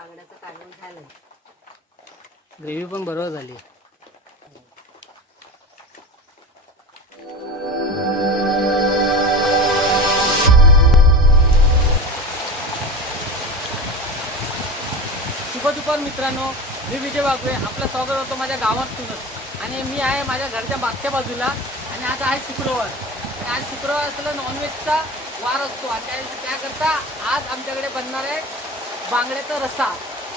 बांगड्याचं काढून झालं. ग्रेव्ही पण बरोबर झाली. शुभ दुपार मित्रांनो, मी विजय वाघवे. आपलं स्वागत होतं माझ्या गावातूनच. आणि मी आहे माझ्या घरच्या मागच्या बाजूला. आणि आज आहे शुक्रवार. आणि आज शुक्रवार असलं नॉनव्हेजचा वार असतो. आणि त्याकरता आज आमच्याकडे बनणार आहे बांगड्याचा रस्सा.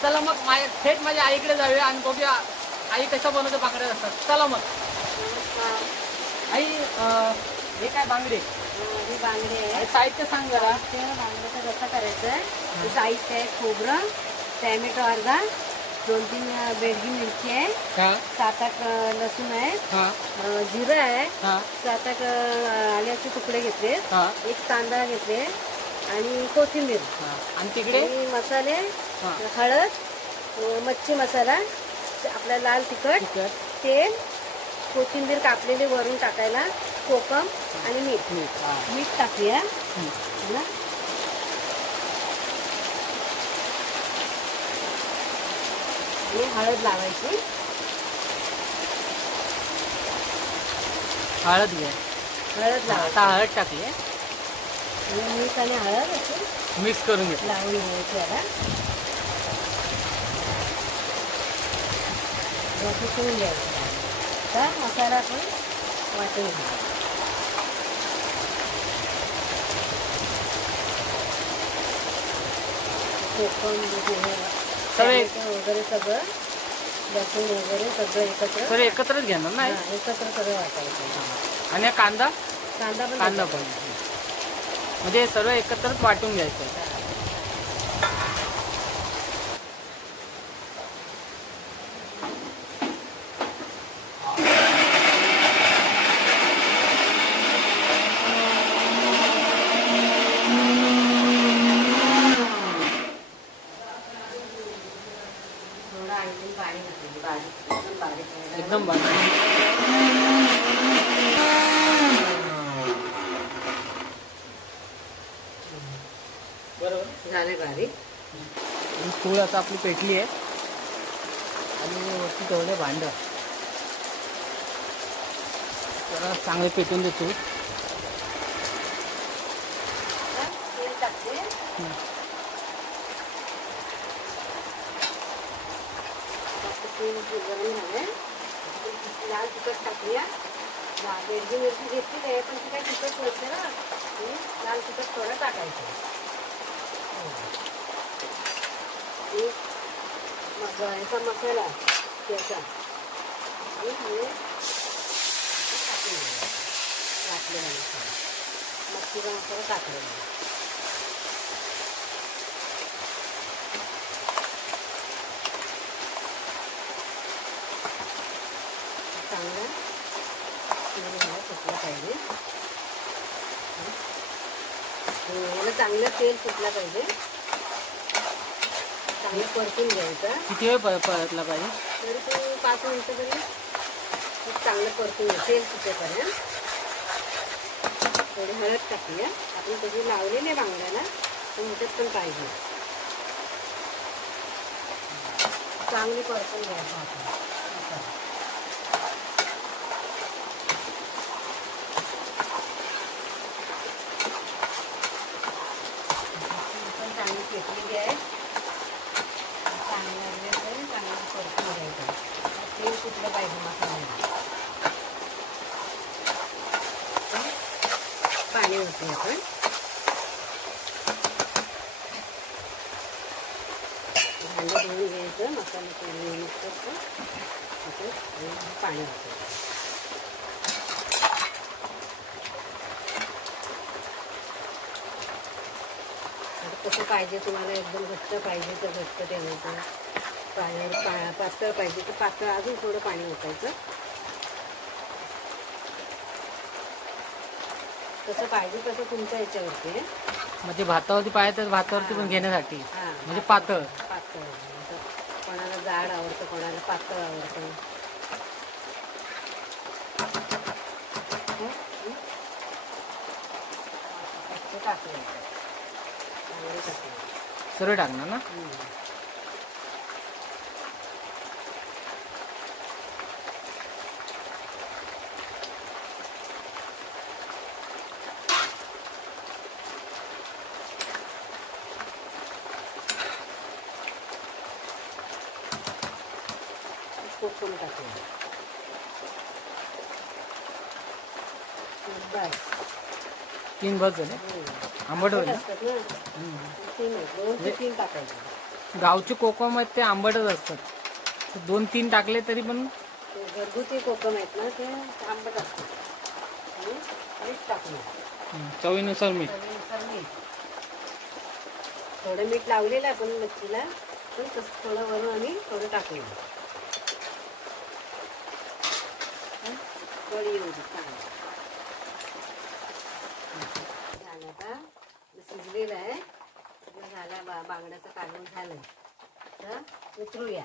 चला मग थेट माझ्या आईकडे जाऊया आणि बघूया आई कसं बनवते बांगड्या रस्सा. चला मग. आई हे काय बांगडे? हे बांगडे आहे. साहित्य सांग जरा. बांगड्याचा रस्सा करायचा आहे. साहित्य आहे खोबरं, टॅमॅटो अर्धा, 2-3 बेडगी मिरची आहे, 7-8 लसूण आहे, जिरं आहे, 7-8 आल्याचे तुकडे घेतले, एक कांदा घेतले आणि कोथिंबीर. आणि तिकडे मसाले, हळद, मच्छी मसाला, आपला लाल तिखट, तेल, कोथिंबीर कापलेली वरून टाकायला, कोकम आणि मीठ टाकूया. आणि हळद लावायची. हळद घ्या. हळद लावायची. आता हळद टाकली आणि मीठ आणि हळद अशी मिक्स करून घ्या. लावून घ्यायची. आता शिकून घ्यायचं. तर मसाला पण वाटून घ्यायचा. कोकम वगैरे सगळं, लसूण वगैरे सगळं एकत्र एकत्रच घेणार ना. एकत्र सगळं वाटायचं. आणि कांदा कांदा पण म्हणजे सर्व एकत्रच वाटून घ्यायचं. एकदम बारीक. बरोबर झाले बारीक. चूळ आता आपली पेटली आहे आणि वरती ठेवले भांड. जरा चांगले पेटून दे चूळ. तेल टाकते. तेल गरम झाले. लाल तिखट टाकूया. बेडगी मिरची घेतली आहे पण ती काही तिखट होते ना. लाल तिखट थोडं टाकायचं. मग याचा मसाला त्याचा टाकलेला मसाला, मच्छीचा मसाला टाकलेला. चांगलं तेल सुटलं पाहिजे. याला चांगलं तेल सुटलं पाहिजे. चांगलं परतून घ्यायचं. किती वेळ परतला पाहिजे? तरी तो 5 मिनिटं तरी चांगलं परतून घ्या तेल सुटेपर्यंत. थोडी हळद टाकूया. आपण त्याची लावलेली बांगड्याला तर ह्याच्यात पण पाहिजे. चांगली परतून घ्यायचं आपण. चांगली पेटलेली आहे. चांगलं परतून घ्यायचं. तेल सुटलं पाहिजे मसाल्याला. पाणी होते आपण. भांडं धुवून घ्यायचं. मसाला मिक्स करतो पाणी होतं. कसं पाहिजे तुम्हाला? एकदम घट्ट पाहिजे तर घट्ट ठेवायचं. पातळ पाहिजे तर पातळ अजून थोडं पाणी ओतायचं. कसं पाहिजे तसं तुमच्या याच्यावरती आहे. म्हणजे भातावरती पाहिजे तर भातावरती पण घेण्यासाठी. म्हणजे पातळ कोणाला जाड आवडतं, कोणाला पातळ आवडतं. टाकलं सर्व टाकणार ना. कोकम टाकूया. बस 3 बस झाले. आंबट होईल असतात ना. 2 ते 3 टाकायचे. गावचे कोकम आहेत ते आंबटच असतात. 2-3 टाकले तरी पण घरगुती कोकम आहेत ना ते आंबट असतात. मीठ टाकूया. चवीनुसार मीठ. थोडं मीठ लावलेलं आहे पण मच्छीला, पण तसं थोडं वरून आणि थोडं टाकूया. कढी येऊ दे चांगलं. झालं का शिजलेलं आहे. झाला बांगड्याचं काढून झालं तर उतरूया.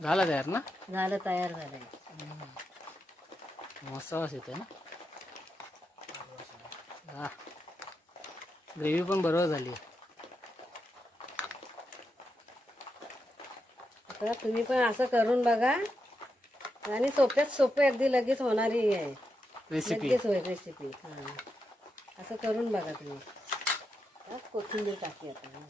झाला तयार ना. झालं तयार झालंय. मस्त वास येतोय ना. ग्रेव्ही पण बरोबर झाली. तर तुम्ही पण असं करून बघा आणि सोप्यात सोपे अगदी लगेच होणारी आहे रेसिपी. लगेच होईल रेसिपी. असं करून बघा तुम्ही. कोथिंबीर टाकी आता.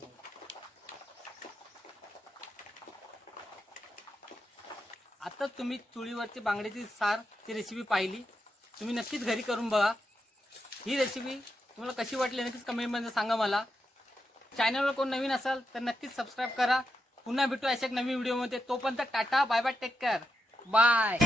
आता तुम्ही चुलीवरची बांगड्याची सारची रेसिपी पाहिली. तुम्ही नक्कीच घरी करून बघा. ही रेसिपी तुम्हाला कशी वाटली नक्कीच कमेंटमध्ये सांगा मला. चॅनलवर कोण नवीन असाल तर नक्कीच सबस्क्राईब करा. पुन्हा भेटू अशा एक नवीन व्हिडिओमध्ये. तोपर्यंत tata bye bye take care bye.